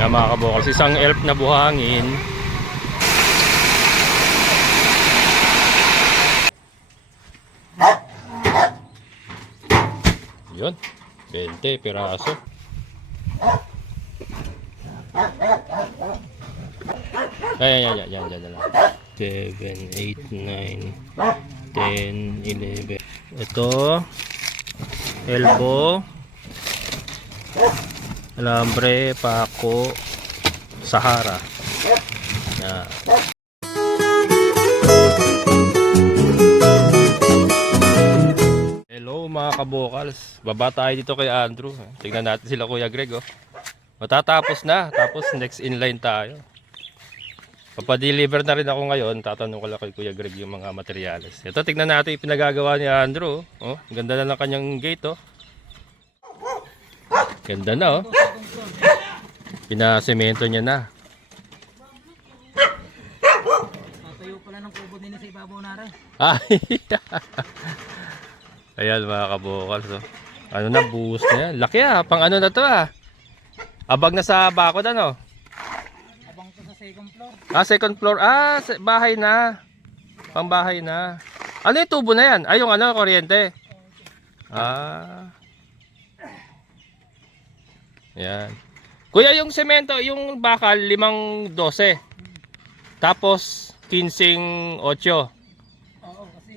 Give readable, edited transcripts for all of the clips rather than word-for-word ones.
Na mga kabokals, isang elf na buhangin. Yun, 20 piraso. Yan lang. 7, 8, 9, 10, 11. Ito, elbow, alambre, pako, Sahara. Yan. Hello mga kabokals, baba tayo dito kay Andrew. Tingnan natin sila Kuya Greg. Oh. Matatapos na, tapos next in line tayo. Papadeliver na rin ako ngayon. Tatanong ko lang kay Kuya Greg yung mga materyales. Ito, tingnan natin yung pinagagawa ni Andrew. Oh, ganda na ng kanyang gate. Oh. Ganda na. Oh. Pinasemento niya na. Tatayo pala ng kubo din sa ibabaw na rin. Ayan mga kabokals. Oh. Ano na, buhos na yan. Laki pang ano na to Abag na sa bakod ano. Abang to sa second floor. Second floor. Bahay na. Pangbahay na. Ano yung tubo na yan? Yung ano, kuryente. Yan. Kuya, yung semento, yung bakal, 5-12. Tapos, 15-8. Oo, kasi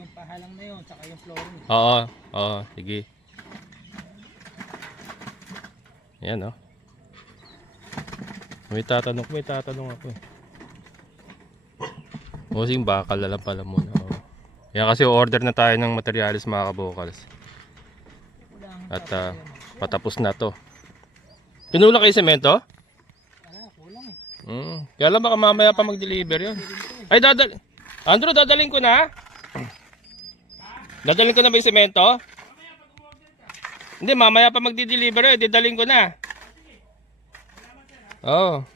yung pahalang na yun, tsaka yung flooring. Oo, sige. Yan May tatanong ako Kasing bakal na lang pala muna. Yan kasi order na tayo ng materials mga kabokals. At patapos na to. Pinulang kayo semento? Kulang Kaya lang baka mamaya pa mag-deliver yun. Ay, Andrew, dadaling ko na. Dadaling ko na ba yung semento? Hindi, mamaya pa magdi-deliver yun. Dadaling ko na. Oo.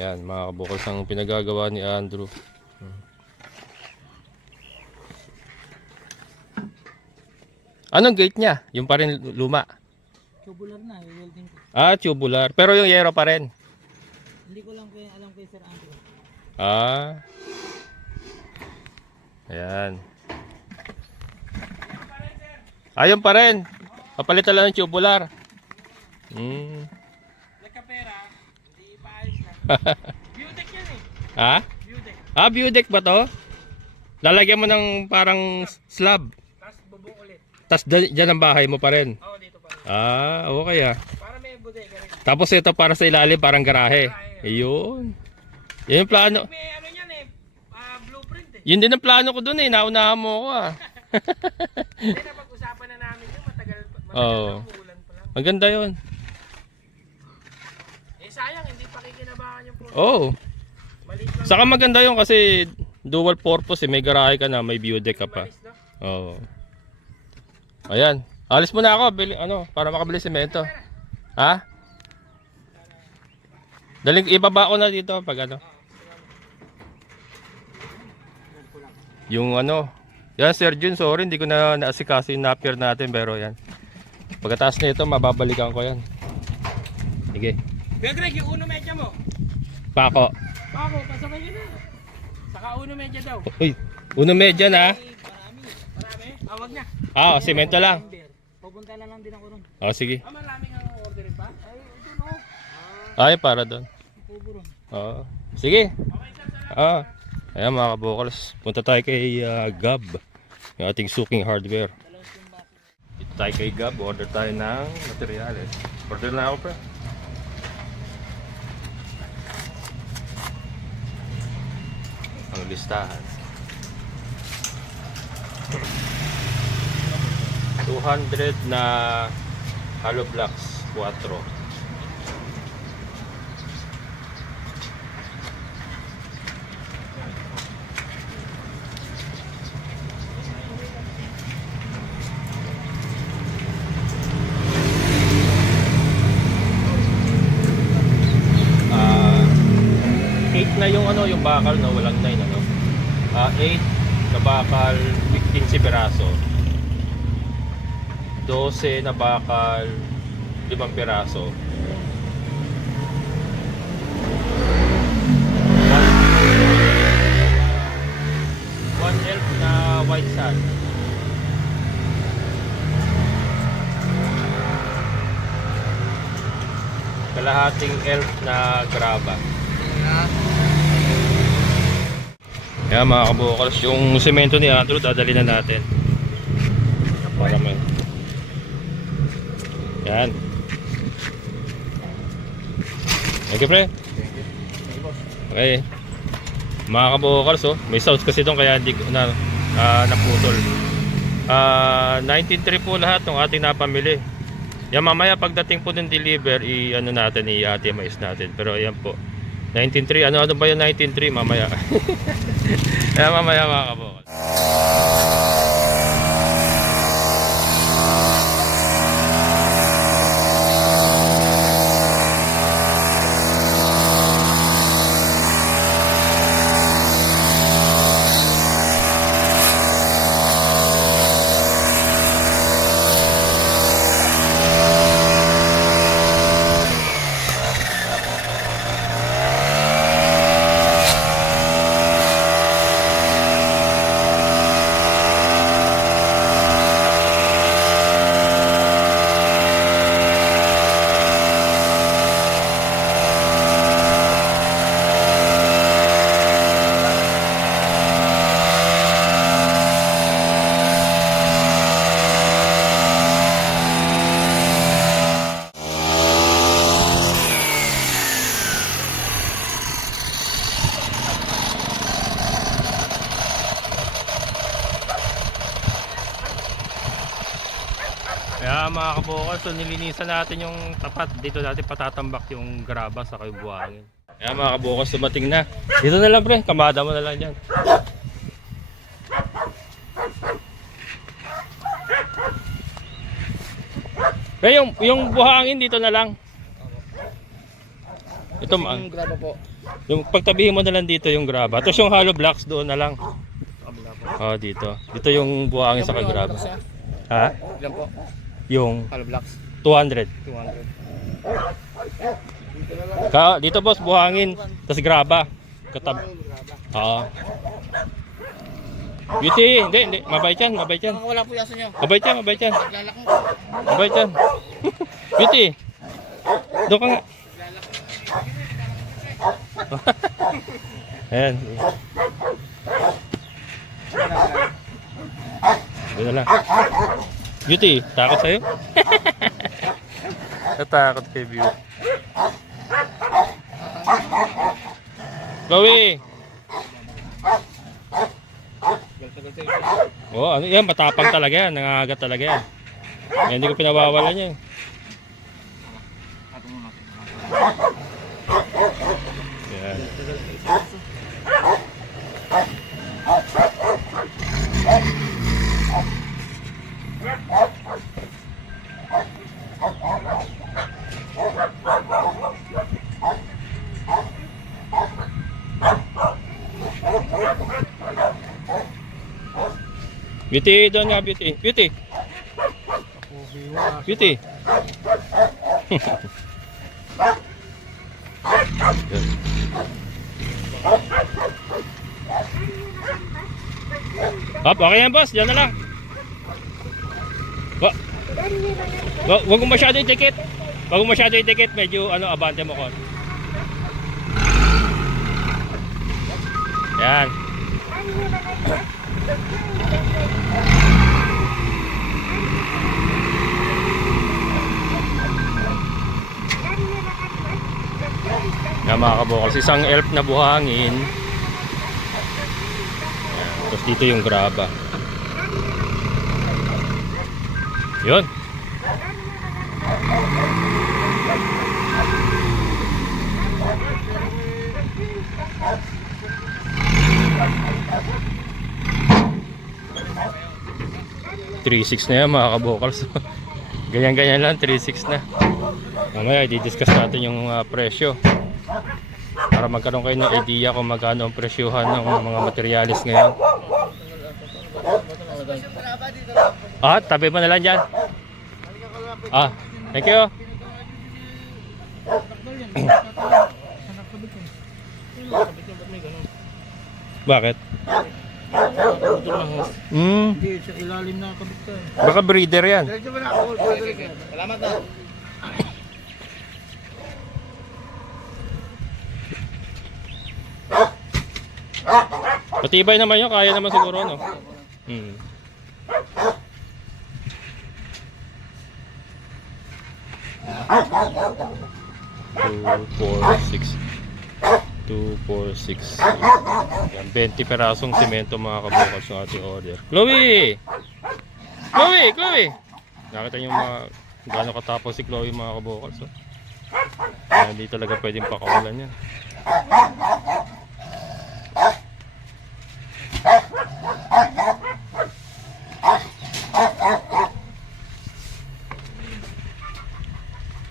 Ayan, mga kabukals ang pinagagawa ni Andrew. Anong gate niya? Yung pa rin luma? Tubular na, welding ko. Tubular. Pero yung yero pa rin? Hindi ko lang alam kay Sir Andrew. Ayan. Ayun pa rin. Papalitan lang ng tubular. Nagkapera, hindi paayos na. Viewdeck yan Viewdeck. Viewdeck ba to? Lalagyan mo ng parang slab. Tapos bubong ulit. Tapos dyan ang bahay mo pa rin. Oo, dito pa. Okay Para may bodega rin. Tapos ito para sa ilalim, parang garahe. Ayun. Yan yung plano. May ano yan blueprint Yun din ang plano ko dun Naunahan mo ako Hindi, napag-usapan na namin yung matagal Oo. umuulan pa lang. Maganda yun. Sayang, hindi pa kikinabangan yung product. Maliit lang. Saka maganda yun kasi dual purpose May garahe ka na, may view deck ka pa. Ayan. Alis muna ako, para makabili semento. Daling ibaba ko na dito pag Yung yan Sir Jun, sorry hindi ko na naasikaso yung napier natin pero yan. Pagkatapos nito mababalikan ko yan. Sige. Kuya Greg, yung uno medya mo. Pako, pasok kayo na. Saka uno medya daw. Uy, uno medya na. Marami? Wag na. Semento lang. Pupunta na lang din ako ron. Sige. Maraming ang orderin pa? Ay, para doon. Puburon. Sige. Ayan mga kabokals, punta tayo kay Gab, yung ating suking hardware. Dito tayo kay Gab, order tayo ng materyales. Order na ako pa. Ang listahan. 200 na hollow blocks 4. Na yung bakal walang 9 8 na bakal 15 piraso. 12 na bakal, 5 piraso. 1 elf na white sand. Kalahating elf na graba. Kaya mga kabukals, yung semento ni Andrew dadali na natin para may yan. Okay pre. Okay. Mga kabukals, oh, may sounds kasi doon kaya hindi ko na naputol. 19.3 po lahat ng ating napamili. Yan, mamaya pagdating po ng deliver, i-ano natin, i-atomize natin. Pero ayan po, 19.3, ano ba yung 19.3 mamaya? Kaya mamaya mga kabukal. Kaya mga kabukal, so nilinisan natin yung tapat. Dito natin patatambak yung graba sa buhangin. Kaya mga kabukal, dumating na. Dito na lang pre, kamada mo na lang dyan. Pre, yung buhangin dito na lang. Ito Yung graba po. yung pagtabihin mo na lang dito yung graba. Tapos yung hollow blocks doon na lang. Oh, dito. Dito yung buhangin sa graba. Ha? Ilan po? Yung Hollow blocks. 200. 200. Dito boss, buhangin, tas graba. Oo. Beauty, hindi, mabait yan. Wala po yaso nyo. Mabait yan. Lalakang. Mabait yan. Beauty. Doon ka nga. Ayan. Doon na lang. Beauty, takot sa'yo? Natakot kay Beauty. Bawi! Oh, ano yan, matapang talaga yan, nangangagat talaga yan. Hindi ko pinawawalan yan. Yan. Beauty, doon nga Beauty. Beauty. Beauty. Hop, okay yan boss, diyan na lang. Wag mo masyado i-ticket. Medyo abante mo ko. Yan. Yan mga kabukals, isang elf na buhangin. Yan. Tapos dito yung graba. Yun. $3.6 na yan mga kabukals. Ganyan-ganyan lang, 3.6 na. Mamaya i-discuss natin yung presyo para magkaroon kayo ng idea kung magkano ang presyuhan ng mga materialis ngayon. Tabi mo na lang dyan. Ah, thank you. Takdal yan. Sa nakabit yan. Nakabit yan, ba't may ganun? Bakit? Nakabit yung ahas. Hmm, Hindi, sa ilalim na nakabit ka. baka breeder yan. Diretso mo na ako. Salamat na. Matibay naman yun, kaya naman siguro, no? Hmm. Two, four, six. 2, 4, 6. Yan, 20 perasong simento mga kabukas ng ating order. Chloe! Chloe! Chloe! Nakita niyo mga gaano katapos si Chloe mga kabukas. Oh. Hindi talaga pwedeng pakawalan yan.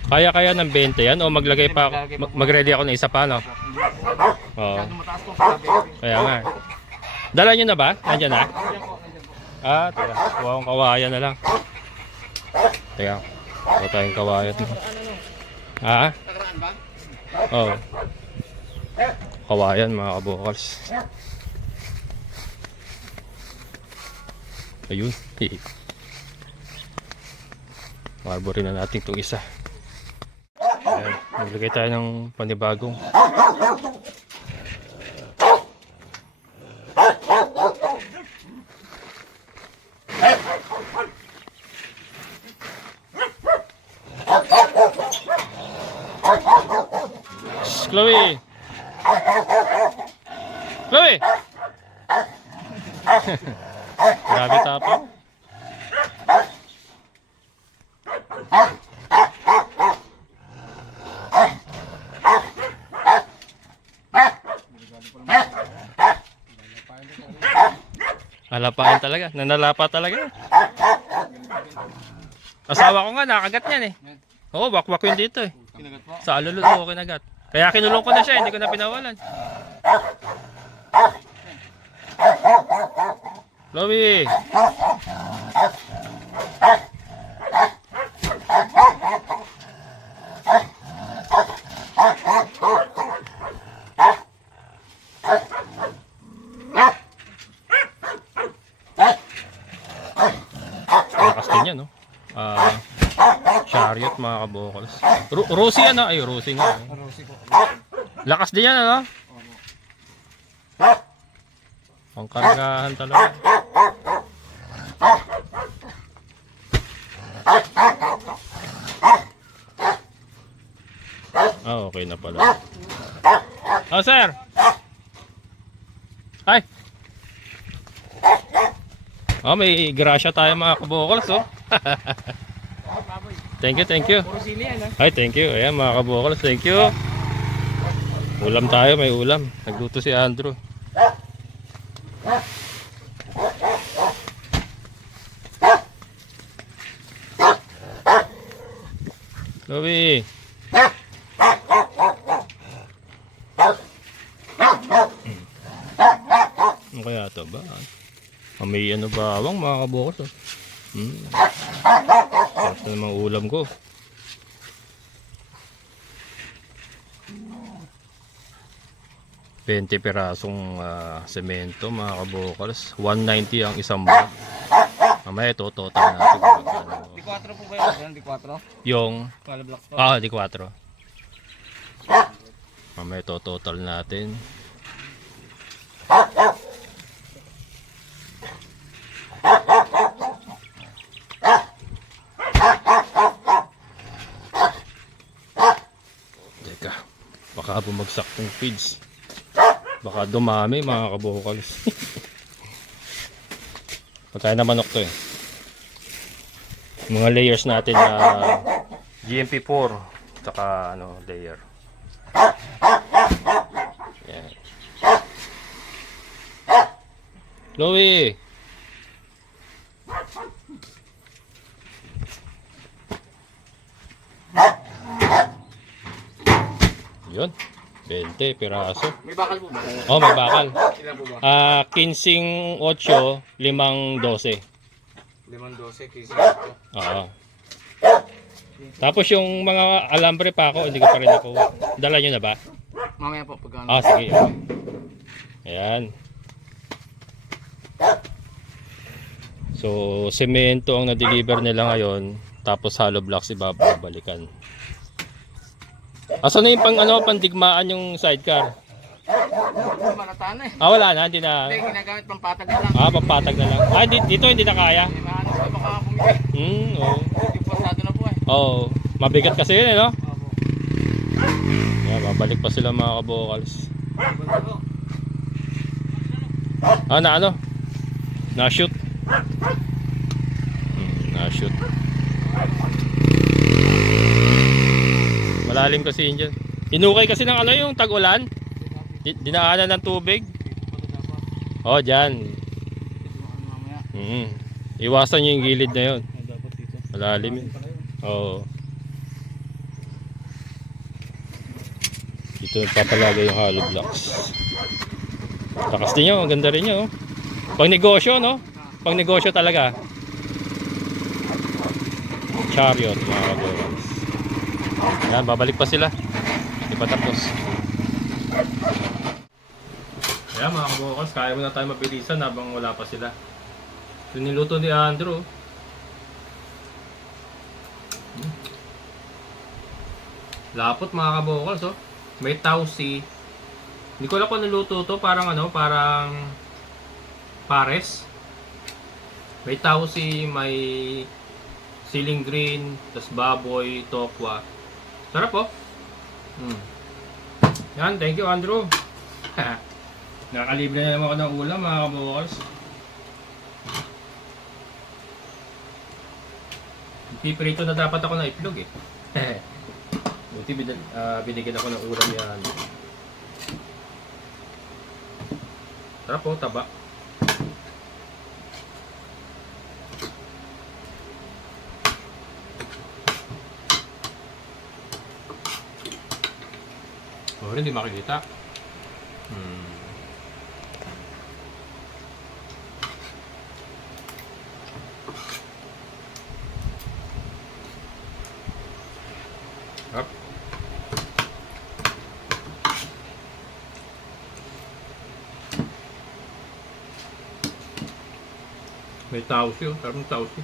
Kaya ng 20 yan o maglagay pa ako, mag-ready ako ng isa pa, no? Oo. Mataas po sa sabi. Kaya nga. Dala nyo na ba? Nandiyan na? Ah, teka. Kuha akong kawayan na lang. Teka. Kuha tayong kawayan. Ah? Nakaraan ba? Oo. Kawayan mga kabukals. Ayun. Marborin na natin itong isa. Ayan. Maglagay tayo ng panibagong. Chloe! Chloe! Grabe tapang. Alapain talaga. Nanalapa talaga. Asawa ko nga, nakagat niyan eh. Oo, wakwak yun dito eh. Kinagat po. Sa alulod ko kinagat. Kaya kinulong ko na siya, hindi ko na pinawalan. Chloe! Lakas din yan, no? Chariot mga kabokals. Rosie ano? Ay, Rosie nga. Rosie po. Lakas din yan, ano? Pangkargahan talaga. Ah, okay na pala. Oh, sir! Hi! Oh, may grasya tayo mga kabokals, oh. Thank you, thank you. Puro sili yan, ha? Ay, thank you. Ayan mga kabokals, thank you. Ulam tayo, may ulam. Nagluto si Andrew. Chloe. Ano kaya ito ba? May ano bawang mga kabokals, oh. Sarap na mga ulam ko. $20 perasong semento mga kabokals. 190 ang isang bag. Mamaya ito, total natin. D4 po ba yun? Yan, D4? Yung, Color blocks po. D4. Mamaya ito, total natin. Teka, baka bumagsak tong feeds. Baka dumami mga kabokals. Pagkain na manok to eh. Mga layers natin na GMP4 saka ano layer. Yan. Chloe. Yun. 20 piraso. May bakal po ba? Oh, may bakal. Ilan po ba? 15, 8, 5, 12. 5-12, kasi ito. Oo. Tapos yung mga alambre pa ako, hindi ko pa rin nakuha. Dala nyo na ba? Mamaya po pag ano. Ah, sige. Okay. Ayan. So, semento ang na-deliver nila ngayon. Tapos hollow blocks ibabalikan. Asan na yung pandigmaan yung sidecar? Manatana eh. Ah, wala na, hindi na. Hindi, ginagamit pang patag na lang. Ah, papatag na lang. Ah, dito hindi na kaya. May maano pa baka bumili. Oo. Yung pasado na po eh. Oo. Mabigat kasi yun, eh, no? Opo. Ayan, babalik pa sila mga kabokals. Ah, na ano? Na-shoot. Na-shoot. Malalim kasi yun dyan. Inukay kasi ng ano yung tag-ulan. Dinaanan ng tubig. Oh, dyan. Iwasan nyo yung gilid na yun. Malalim yun. Oo. Dito papalagay yung hollow blocks. Takas din nyo, ang ganda rin nyo. Pang negosyo, no? Pang negosyo talaga. Chariot, mga kabokals. Yan, babalik pa sila. Hindi pa tapos. Ayan mga kabokals, kaya muna tayo mabilisan habang wala pa sila. Yung niluto ni Andrew. Lapot mga kabokals, oh. May tausi. Hindi ko alam kung niluto to, parang ano, parang pares. May tausi, may siling green, tas baboy, tokwa. Sarap po. Yan, thank you Andrew. Nakalibre na naman ako ng ulam mga kabokals. Piprito na dapat ako ng itlog eh. Buti binigyan ako ng ulam yan. Sarap po, taba. Oh, hindi makikita. Up. May tausi, oh. Sarap ng tausi.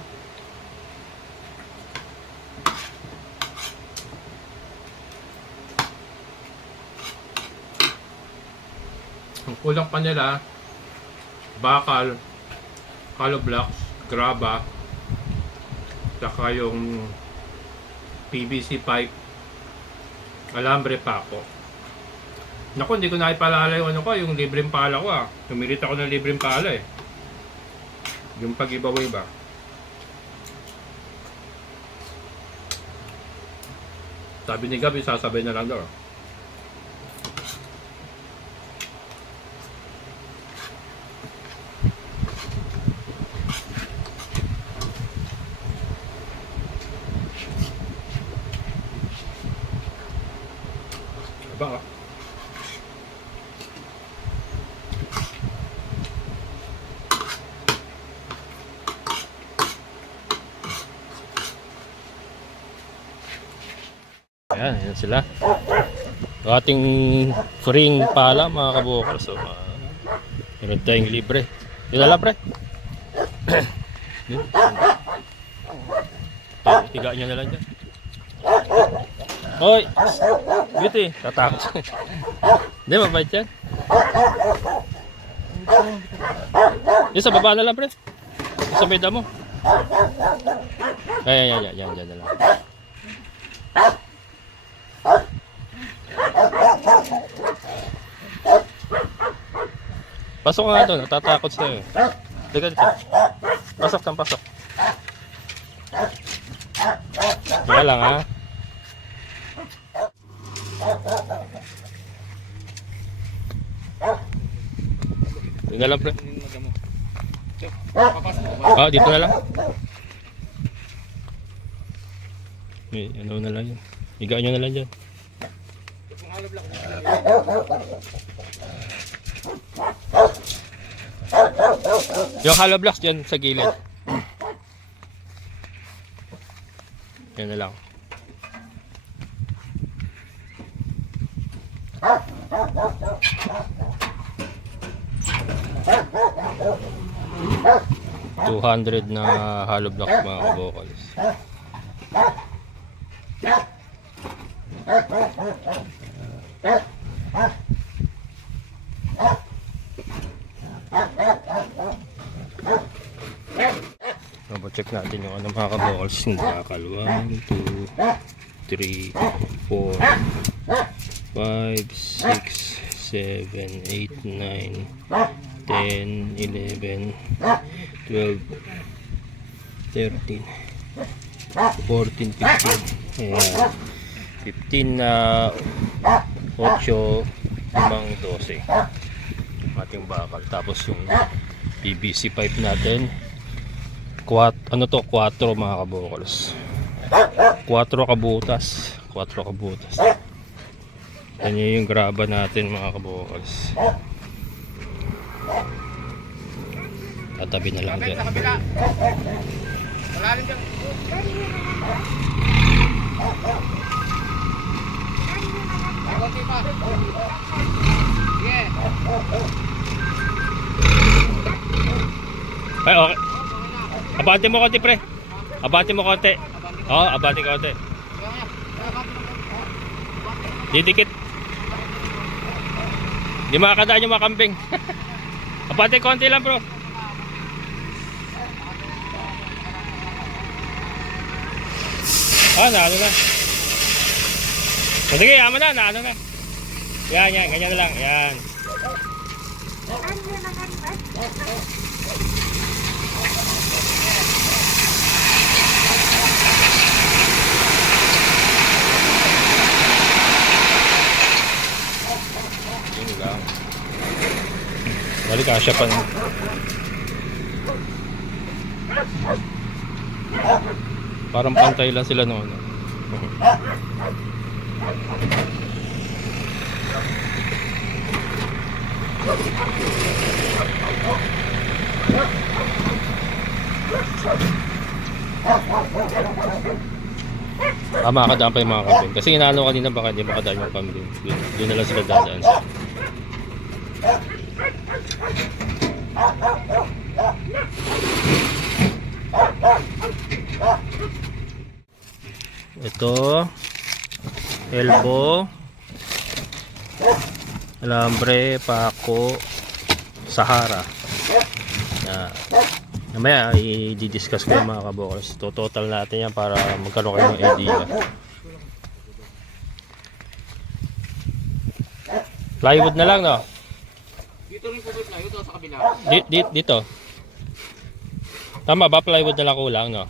Ang kulang pa nila, bakal, hollow blocks, graba, saka yung PVC pipe, alambre pa ako. Naku, hindi ko na ipaalala yung ano ko, yung libreng pala ko ah. Tumirit ako ng libreng pala eh. Yung pag-giveaway ba? Sabi ni Gabi, sasabay na lang daw. Aba ah. Ayan, yan sila. Yung ating freeing pala mga kabukal. So, meron tayong libre. Yun na lang pre. Yun. Tigaan nyo na lang dyan. Hoy! Beauty! Tatakot. Hindi, mabait yan. Yung sa baba na lang pre. Yung sa may damo. Yan na lang. Pasok nga doon, natatakot sa'yo. Dito. Pasok kang pasok. Wala lang ha. Dito na lang pre. Ah, dito na lang. Ano na lang yun. Higaan nyo na lang dyan. Yung hollow blocks dyan sa gilid. Yan na lang. $200 na hollow blocks mga kabokals. Check natin yung ano mga kabokals ng bakal. 1, 2, 3, 4, 5, 6, 7, 8, 9, 10, 11, 12, 13, 14, 15. Ayan. 15 na 8, 5, 12 ating bakal. Tapos yung PVC pipe natin, 4 mga kabokals. 4 kabutas. 4 kabutas. Yan yung graba natin mga kabokals. Tatabi na lang dyan. Sa kabila. Malalim dyan. Konti pa. Yeah. Ay, okay. Abante mo konti, pre. Abante mo konti. Oo, abante konti. Didikit. Di makakadaan yung mga kambing. Abante konti lang, bro. Naano na. Sige, yaman na, naano na. Yan, ganyan na lang. Yan. Yun lang. Balik kasya pa na. Parang pantay lang sila noon. Makakadaan pa yung mga kambing. Kasi inaano kanina baka hindi makadaan yung kambing. Doon na lang sila dadaan. Ito elbow, alambre, pako, Sahara. Mamaya i-discuss ko yung mga kabokals. Total natin yan para magkaroon kayo ng idea. Plywood na lang, no? Dito rin po ba plywood o sa kabila? Dito. Tama ba, plywood na lang kulang, no?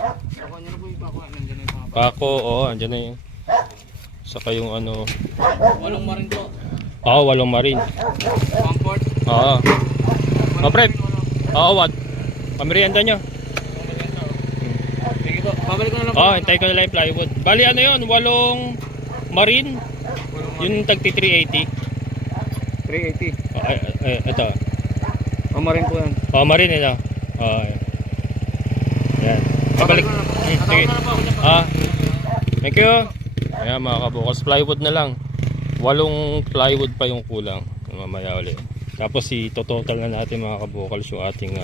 Ako niyo na po yung pako. Nandiyan na yung pako. Pako, oo, andyan na yun. Saka yung ano. 8 marin po. Oo, 8 marin. Comfort. Oo. Pre. Oo, what? Pamerienda nyo. Sige po. Babalik ko na lang po. Oo, hintay ko na lang yung plywood. Bali ano yun, 8 marin. Yung tagti 380. 380. Ito. Marin po yan. Oo, marin ito. Oo. Yan. Babalik. Sige. Thank you. Ayan mga kabokals, plywood na lang. 8 plywood pa yung kulang. Mamaya ulit. Tapos total na natin mga kabokals yung ating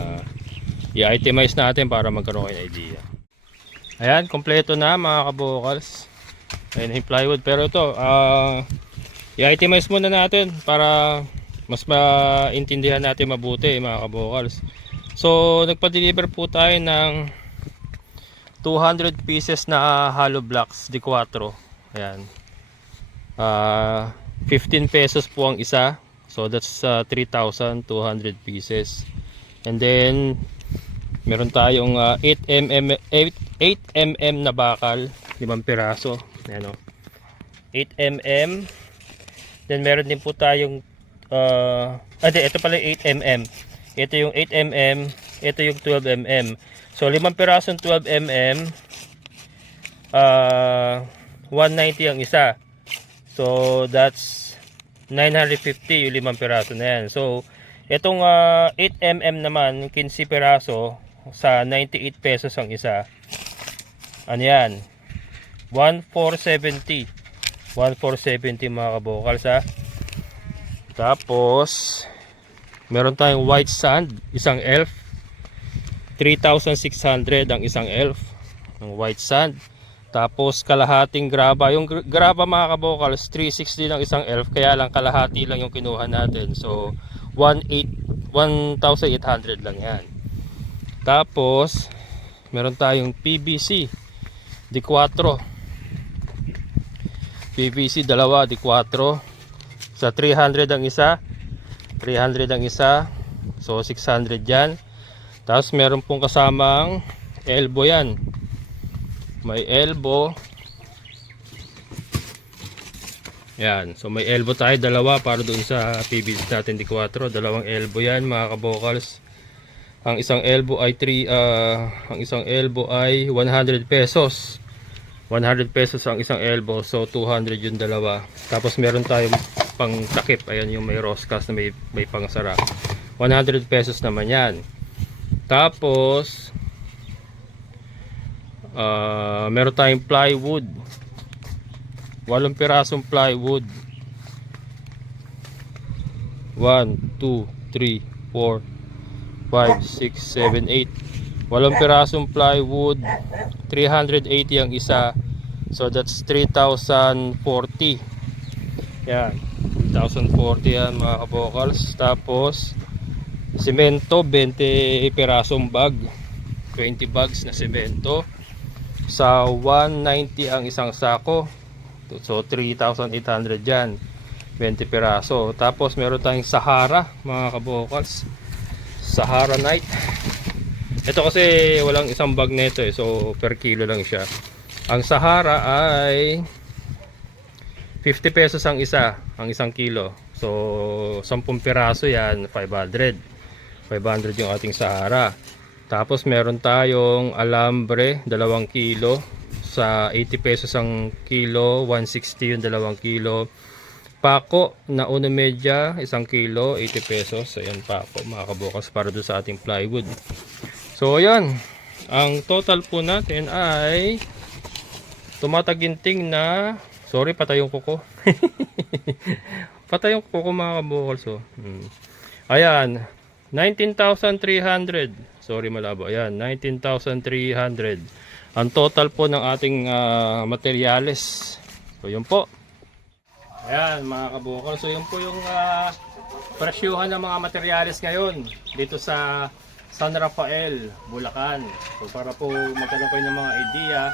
i-itemize natin para magkaroon kayo ng idea. Ayan, kompleto na mga kabokals. Ayan yung plywood. Pero ito, i-itemize muna natin para mas maintindihan natin mabuti mga kabokals. So, nagpa-deliver po tayo ng 200 pieces na hollow blocks D4. Ayan. 15 pesos po ang isa. So that's 3,200 pieces. And then meron tayong 8mm na bakal, 5 piraso. Ayan o. 8mm. Then meron din po tayong ito pala 8mm. Ito yung 8mm, ito yung 12mm. So 5 pirasong 12mm, 190 ang isa. So that's 950 yung 5 piraso na yan. So itong 8mm naman, 15 piraso sa 98 pesos ang isa. Ano yan? 1,470. 1,470 mga kabokals ha. Tapos meron tayong white sand, isang elf. 3,600 ang isang elf ng white sand. Tapos kalahating graba. Yung graba mga kabokals, 360 ng isang elf. Kaya lang kalahati lang yung kinuha natin. So 1,800 lang yan. Tapos meron tayong PVC D4. PVC dalawa D4. Sa 300 ang isa. 300 ang isa. So 600 yan. Tapos meron pong kasamang elbow yan. May elbow. Yan. So may elbow tayo dalawa para doon sa PVC natin D4. Dalawang elbow yan mga kabokals. Ang isang elbow ay 100 pesos. 100 pesos ang isang elbow. So 200 yung dalawa. Tapos meron tayong pang takip. Ayan yung may roscas na may pangsara. 100 pesos naman yan. Tapos meron tayong plywood. 8 pirasong plywood. 1, 2, 3, 4, 5, 6, 7, 8. 8 pirasong plywood. 380 ang isa. So that's 3,040. Yan. 3,040 yan mga kabokals. Tapos semento, 20 pirasong bag. 20 bags na semento. Sa 190 ang isang sako. So 3,800 yan. 20 piraso. Tapos meron tayong Sahara mga kabokals. Sahara Night. Ito kasi walang isang bag nito eh. So per kilo lang siya. Ang Sahara ay 50 pesos ang isa. Ang isang kilo. So 10 piraso yan. 500. 500 yung ating Sahara. Tapos meron tayong alambre. 2 kilo. Sa 80 pesos ang kilo. 160 yung 2 kilo. Pako na uno media. 1 kilo. 80 pesos. Ayan pako mga kabukas para doon sa ating plywood. So ayan, ang total po natin ay tumataginting na, sorry patay yung kuko. Patay yung kuko mga kabukal. So, ayan, 19,300. Sorry malabo. Ayan, 19,300. Ang total po ng ating materyales. So yun po. Ayan mga kabukal. So yun po yung presyuhan ng mga materyales ngayon dito sa San Rafael, Bulacan. So para po magkaroon kayo ng mga idea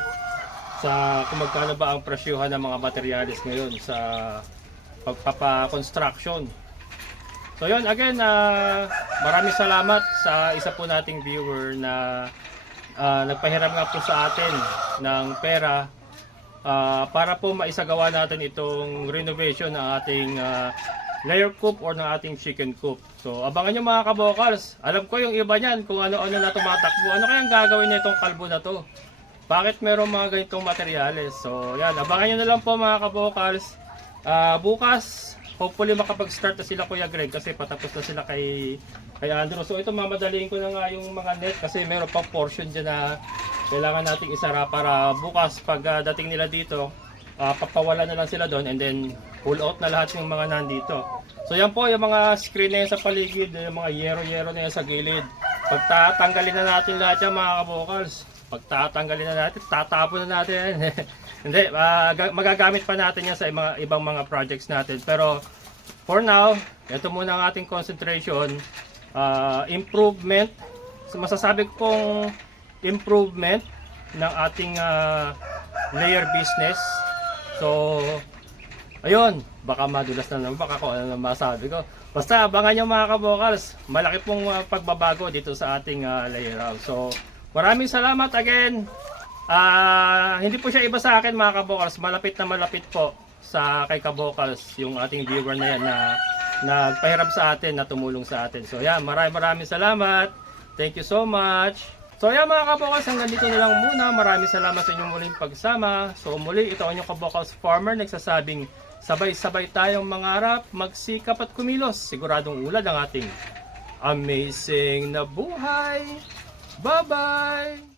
sa kung magkano ba ang presyuhan ng mga materyales ngayon sa pagpapa-construction. So yun, again, maraming salamat sa isa po nating viewer na nagpahiram nga po sa atin ng pera para po maisagawa natin itong renovation ng ating layer coop or ng ating chicken coop. So abangan nyo mga kabokals. Alam ko yung iba niyan kung ano-ano na tumatakbo. Ano kayang gagawin na itong kalbo na to? Bakit meron mga ganitong materyales? So yan, abangan nyo na lang po mga kabokals. Bukas, hopefully makapag-start na sila Kuya Greg kasi patapos na sila kay Andrew. So ito mamadaliin ko na nga yung mga net kasi meron pa portion dyan na kailangan nating isara para bukas pag dating nila dito, papawala na lang sila doon and then pull out na lahat ng mga nandito. So yan po yung mga screen na yan sa paligid, yung mga yero-yero na yan sa gilid. Pagtatanggalin na natin lahat yan mga kabokals. Pagtatanggalin na natin, tatapon na natin. Hindi, magagamit pa natin yan sa ibang mga projects natin. Pero for now, ito muna ang ating concentration. Improvement. So, masasabi kong improvement ng ating layer business. So, ayun, baka madulas na naman, baka kung ano na masabi ko. Basta abangan nyo mga kabokals, malaki pong pagbabago dito sa ating layer house. So, maraming salamat again. Hindi po siya iba sa akin mga kabokals, malapit na malapit po sa kay kabokals, yung ating viewer na yan na nagpahiram sa atin, na tumulong sa atin. So yan, maraming salamat. Thank you so much. So yan mga kabokals, hanggang dito na lang muna. Maraming salamat sa inyong muling pagsama. So muli, ito ang inyong kabokals farmer nagsasabing sabay-sabay tayong mangarap, magsikap at kumilos. Siguradong ulad ang ating amazing na buhay. Bye-bye!